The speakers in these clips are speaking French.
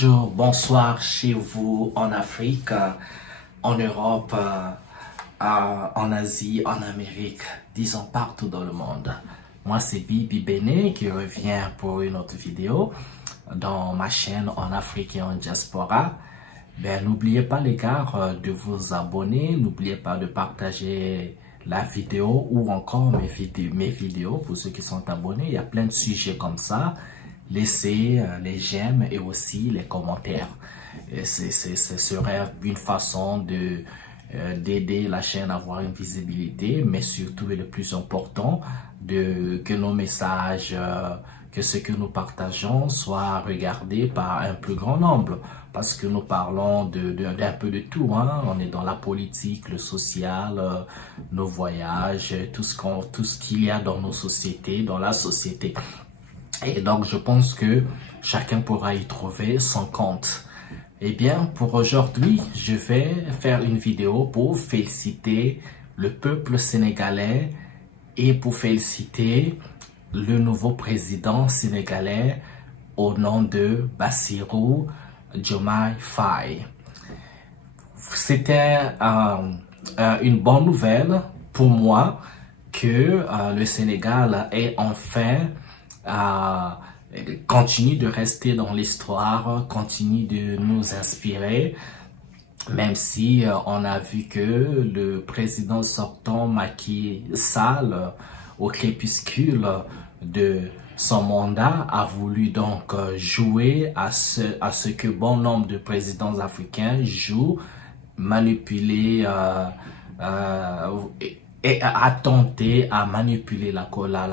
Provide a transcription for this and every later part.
bonjour, bonsoir chez vous en Afrique, en Europe, en Asie, en Amérique, disons partout dans le monde. Moi c'est Bibi Béné qui revient pour une autre vidéo dans ma chaîne en Afrique et en diaspora. N'oubliez pas les gars de vous abonner, n'oubliez pas de partager la vidéo ou encore mes vidéos pour ceux qui sont abonnés. Il y a plein de sujets comme ça. Laissez les j'aime et aussi les commentaires. Ce serait une façon de d'aider la chaîne à avoir une visibilité, mais surtout et le plus important, que nos messages, que ce que nous partageons soit regardé par un plus grand nombre. Parce que nous parlons d'un peu de tout, hein. On est dans la politique, le social, nos voyages, tout ce qu'il y a dans nos sociétés, dans la société. Et donc, je pense que chacun pourra y trouver son compte. Eh bien, pour aujourd'hui, je vais faire une vidéo pour féliciter le peuple sénégalais et pour féliciter le nouveau président sénégalais au nom de Bassirou Diomaye Faye. C'était une bonne nouvelle pour moi que le Sénégal ait enfin continue de rester dans l'histoire, continue de nous inspirer, même si on a vu que le président sortant Macky Sall, au crépuscule de son mandat, a voulu donc jouer à ce que bon nombre de présidents africains jouent, manipuler et a tenté à manipuler la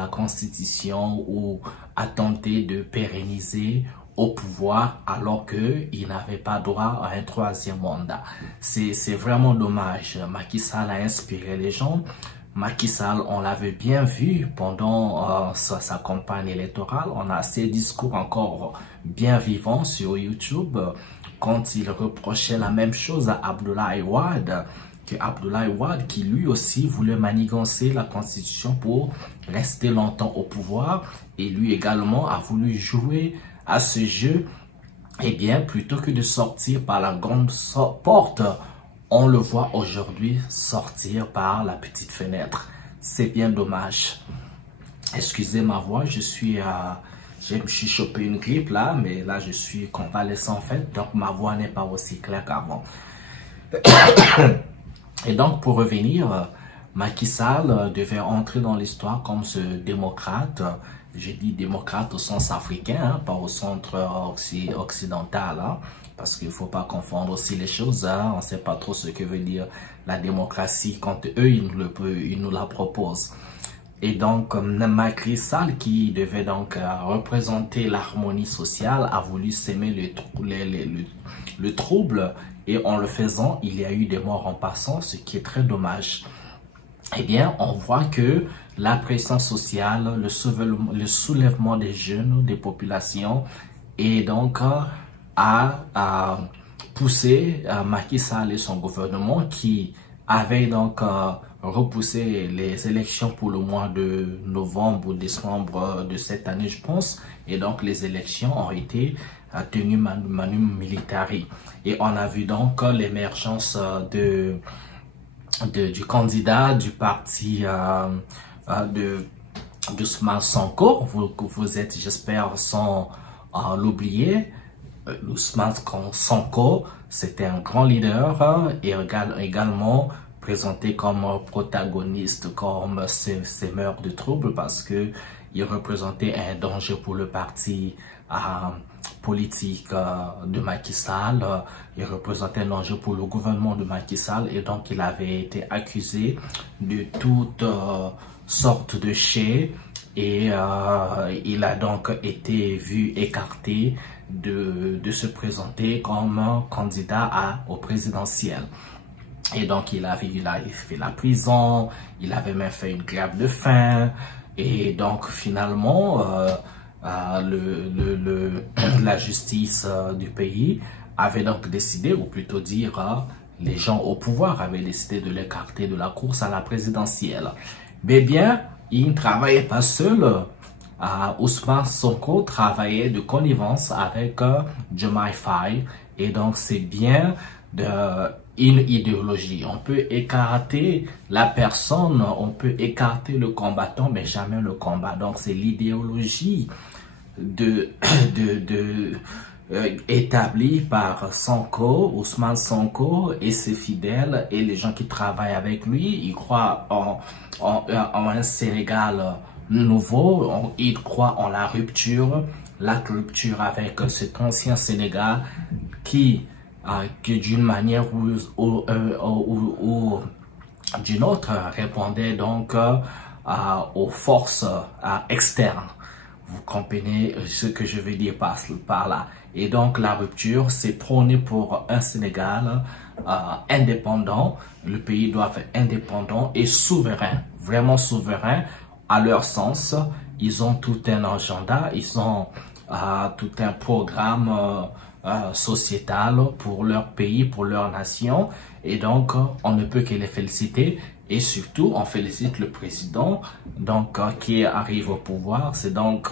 constitution ou a tenté de pérenniser au pouvoir alors qu'il n'avait pas droit à un troisième mandat. C'est vraiment dommage. Macky Sall a inspiré les gens. Macky Sall, on l'avait bien vu pendant sa campagne électorale. On a ses discours encore bien vivants sur YouTube quand il reprochait la même chose à Abdoulaye Wade. Abdoulaye Wade qui lui aussi voulait manigancer la constitution pour rester longtemps au pouvoir, et lui également a voulu jouer à ce jeu. Eh bien, plutôt que de sortir par la grande porte, on le voit aujourd'hui sortir par la petite fenêtre. C'est bien dommage. Excusez ma voix, je me suis chopé une grippe là, mais là je suis convalescent en fait, donc ma voix n'est pas aussi claire qu'avant. Et donc, pour revenir, Macky Sall devait entrer dans l'histoire comme ce démocrate. Je dis démocrate au sens africain, hein, pas au centre occidental, hein, parce qu'il ne faut pas confondre aussi les choses. Hein. On ne sait pas trop ce que veut dire la démocratie quand eux, ils nous la proposent. Et donc, Macky Sall, qui devait donc représenter l'harmonie sociale, a voulu s'aimer le trouble. Et en le faisant, il y a eu des morts en passant, ce qui est très dommage. Eh bien, on voit que la pression sociale, le soulèvement des jeunes, des populations, et donc a poussé Macky Sall et son gouvernement qui avait donc repoussé les élections pour le mois de novembre ou décembre de cette année, je pense. Et donc, les élections ont été tenues manu militari. Et on a vu donc l'émergence du candidat du parti d'Ousmane Sonko. Vous êtes, j'espère, sans l'oublier. Ousmane Sonko, c'était un grand leader et également présenté comme protagoniste, comme semeur de troubles, parce que il représentait un danger pour le parti politique de Macky Sall. Il représentait un danger pour le gouvernement de Macky Sall, et donc il avait été accusé de toutes sortes de faits, et il a donc été vu écarté de se présenter comme candidat au présidentiel. Et donc il a fait la prison, il avait même fait une grève de faim, et donc finalement la justice du pays avait donc décidé, ou plutôt dire les gens au pouvoir avaient décidé de l'écarter de la course à la présidentielle. Mais bien, il ne travaillait pas seul. Ousmane Sonko travaillait de connivence avec Diomaye Faye, et donc c'est bien une idéologie. On peut écarter la personne, on peut écarter le combattant, mais jamais le combat. Donc c'est l'idéologie établi par Sonko, Ousmane Sonko et ses fidèles et les gens qui travaillent avec lui. Ils croient en un Sénégal nouveau, ils croient en la rupture avec cet ancien Sénégal qui d'une manière ou d'une autre répondait donc aux forces externes. Vous comprenez ce que je veux dire par là. Et donc la rupture, c'est prôner pour un Sénégal indépendant. Le pays doit être indépendant et souverain, vraiment souverain à leur sens. Ils ont tout un agenda, ils ont tout un programme sociétal pour leur pays, pour leur nation. Et donc, on ne peut que les féliciter. Et surtout, on félicite le président donc qui arrive au pouvoir. C'est donc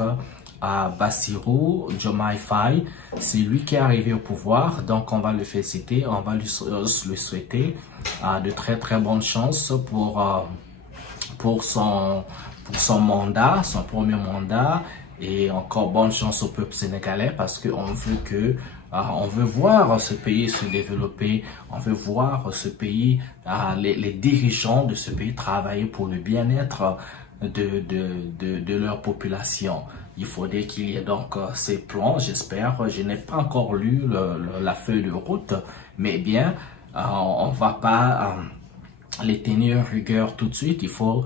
Bassirou Diomaye Faye. C'est lui qui est arrivé au pouvoir. Donc, on va le féliciter. On va lui souhaiter de très très bonnes chances pour son mandat, son premier mandat. Et encore bonne chance au peuple sénégalais parce qu'on veut on veut voir ce pays se développer, on veut voir ce pays, les dirigeants de ce pays travailler pour le bien-être de leur population. Il faudrait qu'il y ait donc ces plans, j'espère. Je n'ai pas encore lu la feuille de route, mais bien, on va pas les tenir rigueur tout de suite. Il faut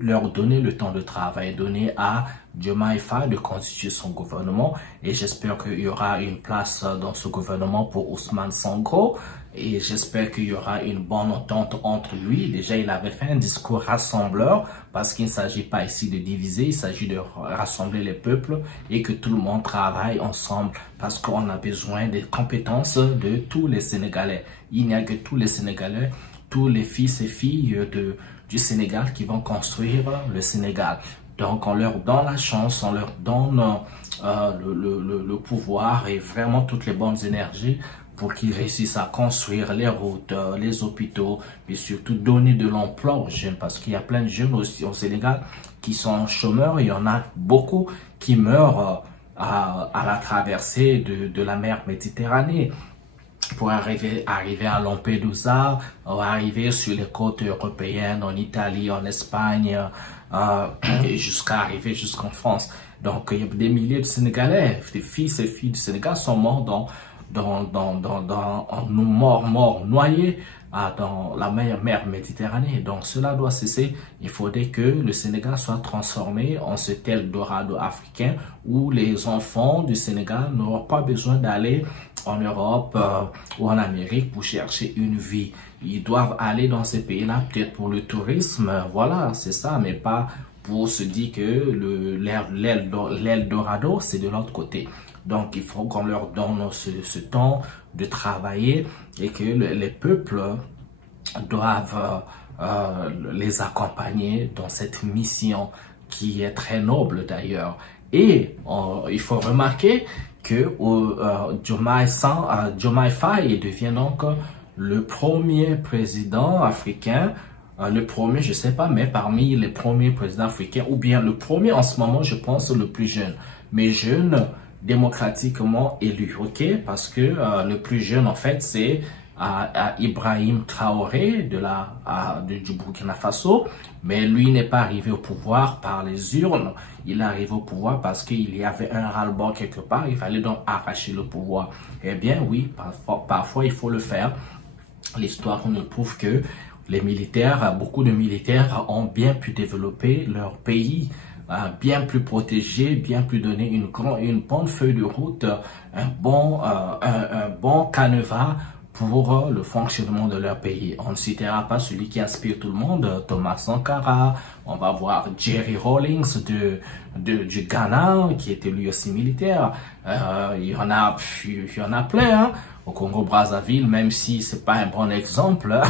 leur donner le temps de travail, donner à Diomaye Faye de constituer son gouvernement, et j'espère qu'il y aura une place dans ce gouvernement pour Ousmane Sonko, et j'espère qu'il y aura une bonne entente entre lui. Déjà, il avait fait un discours rassembleur parce qu'il ne s'agit pas ici de diviser, il s'agit de rassembler les peuples et que tout le monde travaille ensemble parce qu'on a besoin des compétences de tous les Sénégalais. Il n'y a que tous les Sénégalais, tous les fils et filles du Sénégal qui vont construire le Sénégal. Donc, on leur donne la chance, on leur donne le pouvoir et vraiment toutes les bonnes énergies pour qu'ils réussissent à construire les routes, les hôpitaux, et surtout donner de l'emploi aux jeunes, parce qu'il y a plein de jeunes aussi au Sénégal qui sont chômeurs. Il y en a beaucoup qui meurent à la traversée de la mer Méditerranée pour arriver à Lampedusa, ou arriver sur les côtes européennes, en Italie, en Espagne, et arriver jusqu'en France. Donc, il y a des milliers de Sénégalais, des fils et filles du Sénégal sont morts noyés dans la mer Méditerranée. Donc, cela doit cesser. Il faudrait que le Sénégal soit transformé en cet Eldorado africain où les enfants du Sénégal n'auront pas besoin d'aller en Europe ou en Amérique pour chercher une vie. Ils doivent aller dans ces pays-là peut-être pour le tourisme, voilà, c'est ça, mais pas pour se dire que l'Eldorado, c'est de l'autre côté. Donc, il faut qu'on leur donne ce temps de travailler et que les peuples doivent les accompagner dans cette mission qui est très noble d'ailleurs. Et il faut remarquer que Diomaye Faye devient donc le premier président africain, le premier, je sais pas, mais parmi les premiers présidents africains, ou bien le premier en ce moment, je pense, le plus jeune, mais jeune, démocratiquement élu, ok? Parce que le plus jeune, en fait, c'est Ibrahim Traoré du Burkina Faso, mais lui n'est pas arrivé au pouvoir par les urnes, il est arrivé au pouvoir parce qu'il y avait un ras-le-bol quelque part, il fallait donc arracher le pouvoir. Eh bien oui, parfois il faut le faire. L'histoire nous prouve que les militaires, beaucoup de militaires ont bien pu développer leur pays, bien plus protégé, bien plus donner une bonne feuille de route, un bon canevas pour le fonctionnement de leur pays. On ne citera pas celui qui inspire tout le monde, Thomas Sankara, on va voir Jerry Rawlings du Ghana, qui était lui aussi militaire. Il y en a plein, hein. Au Congo-Brazzaville, même si c'est pas un bon exemple,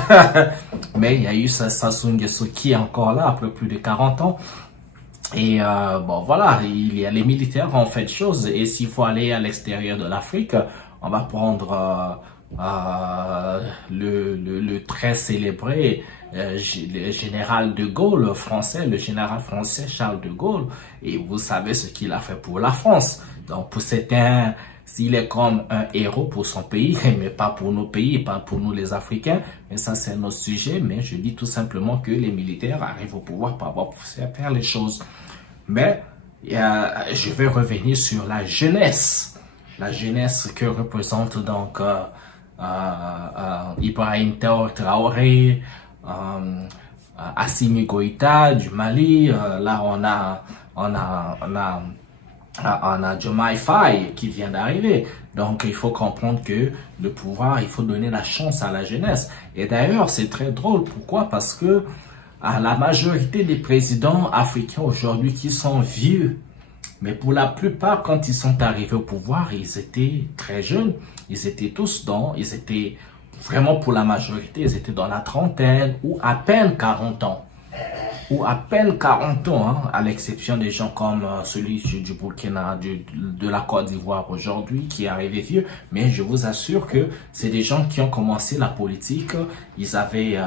mais il y a eu Sassou Nguesso qui est encore là après plus de 40 ans. Et bon voilà, il y a les militaires ont fait de choses et s'il faut aller à l'extérieur de l'Afrique, on va prendre le très célébré le général de Gaulle français, le général français Charles de Gaulle, et vous savez ce qu'il a fait pour la France. Donc pour certains, s'il est comme un héros pour son pays, mais pas pour nos pays, pas pour nous les Africains, mais ça c'est notre sujet, mais je dis tout simplement que les militaires arrivent au pouvoir pour avoir faire les choses. Mais je vais revenir sur la jeunesse que représente donc Ibrahim Traoré, Assimi Goïta du Mali. Là on a Diomaye Faye qui vient d'arriver. Donc il faut comprendre que le pouvoir, il faut donner la chance à la jeunesse. Et d'ailleurs c'est très drôle. Pourquoi? Parce que la majorité des présidents africains aujourd'hui qui sont vieux, mais pour la plupart, quand ils sont arrivés au pouvoir, ils étaient très jeunes. Ils étaient ils étaient vraiment pour la majorité, ils étaient dans la trentaine ou à peine 40 ans. Ou à peine 40 ans, hein, à l'exception des gens comme celui du Burkina, de la Côte d'Ivoire aujourd'hui, qui est arrivé vieux. Mais je vous assure que c'est des gens qui ont commencé la politique, ils avaient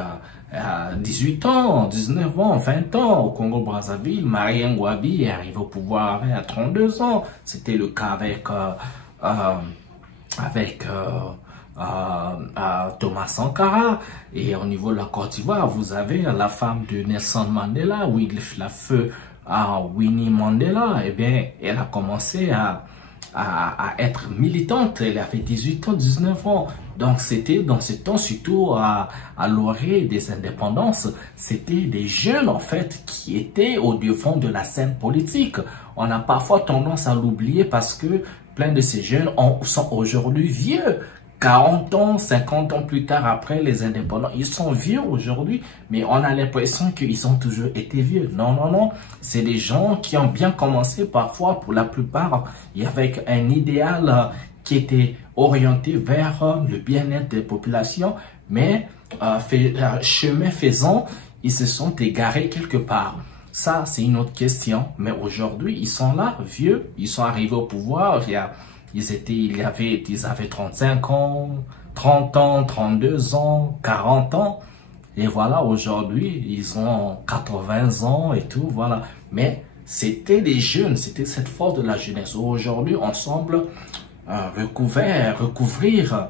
18 ans, 19 ans, 20 ans. Au Congo-Brazzaville, Marien Ngouabi est arrivé au pouvoir à 32 ans. C'était le cas avec Thomas Sankara. Et au niveau de la Côte d'Ivoire, vous avez la femme de Nelson Mandela, la feu Winnie Mandela. Eh bien, elle a commencé à être militante. Elle avait 18 ans, 19 ans. Donc, c'était dans ce temps, surtout à l'orée des indépendances, c'était des jeunes, en fait, qui étaient au devant de la scène politique. On a parfois tendance à l'oublier parce que plein de ces jeunes sont aujourd'hui vieux. 40 ans, 50 ans plus tard après les indépendants, ils sont vieux aujourd'hui, mais on a l'impression qu'ils ont toujours été vieux. Non, non, non, c'est des gens qui ont bien commencé parfois, pour la plupart, avec un idéal qui était orienté vers le bien-être des populations, mais chemin faisant, ils se sont égarés quelque part. Ça, c'est une autre question, mais aujourd'hui, ils sont là, vieux, ils sont arrivés au pouvoir, ils avaient 35 ans, 30 ans, 32 ans, 40 ans. Et voilà, aujourd'hui, ils ont 80 ans et tout, voilà. Mais c'était des jeunes, c'était cette force de la jeunesse. Aujourd'hui, on semble recouvrir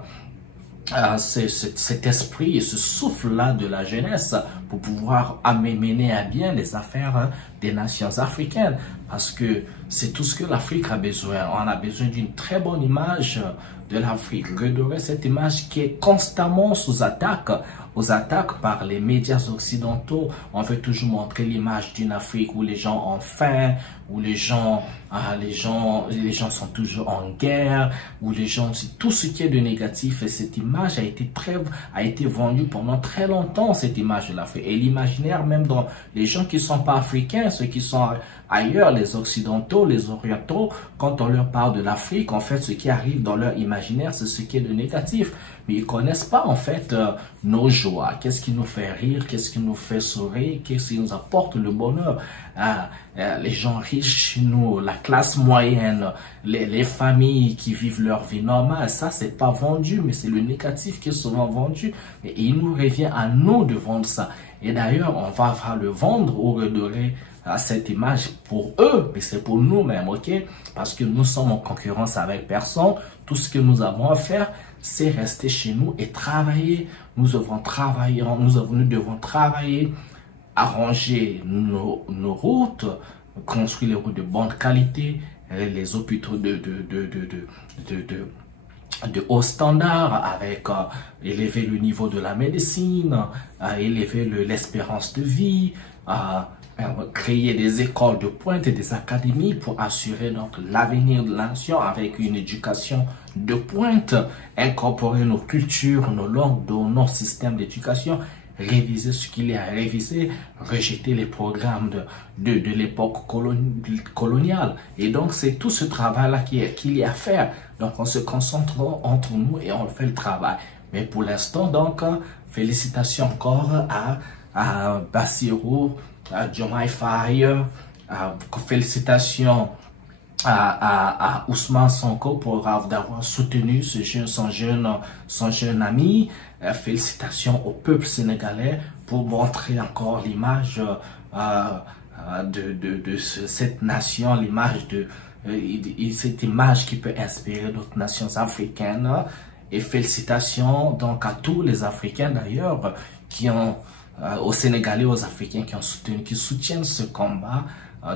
cet esprit et ce souffle-là de la jeunesse pour pouvoir mener à bien les affaires des nations africaines. Parce que c'est tout ce que l'Afrique a besoin. On a besoin d'une très bonne image de l'Afrique. Redorer cette image qui est constamment aux attaques par les médias occidentaux. On veut toujours montrer l'image d'une Afrique où les gens ont faim, où les gens sont toujours en guerre, où les gens, tout ce qui est de négatif. Et cette image a été vendue pendant très longtemps, cette image de l'Afrique. Et l'imaginaire, même dans les gens qui sont pas africains, ceux qui sont ailleurs, les occidentaux, les orientaux, quand on leur parle de l'Afrique, en fait, ce qui arrive dans leur imaginaire, c'est ce qui est de négatif. Mais ils connaissent pas, en fait, nos joies. Qu'est-ce qui nous fait rire? Qu'est-ce qui nous fait sourire? Qu'est-ce qui nous apporte le bonheur? Les gens riches, nous, la classe moyenne, les familles qui vivent leur vie normale, ça, c'est pas vendu, mais c'est le négatif qui est souvent vendu. Et il nous revient à nous de vendre ça. Et d'ailleurs, on va le vendre ou redorer à cette image pour eux, mais c'est pour nous-mêmes, ok? Parce que nous sommes en concurrence avec personne. Tout ce que nous avons à faire, c'est rester chez nous et travailler. Nous devons travailler, arranger nos routes, construire les routes de bonne qualité, les hôpitaux de haut standard, avec élever le niveau de la médecine, élever l'espérance de vie, créer des écoles de pointe et des académies pour assurer donc l'avenir de la nation avec une éducation de pointe, incorporer nos cultures, nos langues dans nos systèmes d'éducation, réviser ce qu'il y a à réviser, rejeter les programmes de l'époque coloniale. Et donc, c'est tout ce travail-là qu'il y a à faire. Donc, on se concentre entre nous et on fait le travail. Mais pour l'instant, donc, félicitations encore à Bassirou, à Diomaye Faye, Félicitations à Ousmane Sonko pour d'avoir soutenu son jeune ami. Félicitations au peuple sénégalais pour montrer encore l'image cette nation, l'image cette image qui peut inspirer d'autres nations africaines. Et félicitations donc à tous les Africains d'ailleurs qui ont aux Sénégalais, aux Africains qui soutiennent ce combat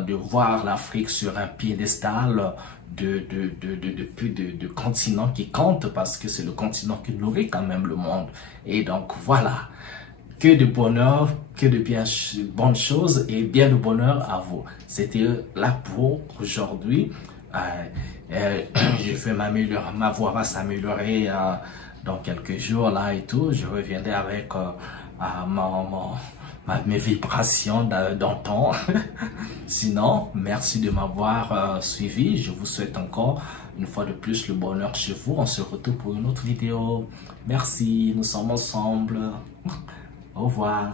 de voir l'Afrique sur un piédestal de continent qui compte, parce que c'est le continent qui nourrit quand même le monde. Et donc voilà, que de bonheur, que de bonnes choses et bien de bonheur à vous. C'était là pour aujourd'hui. Je vais ma voix va s'améliorer dans quelques jours là et tout. Je reviendrai avec mes vibrations d'antan. Sinon, merci de m'avoir suivi. Je vous souhaite encore une fois de plus le bonheur chez vous. On se retrouve pour une autre vidéo. Merci, nous sommes ensemble. Au revoir.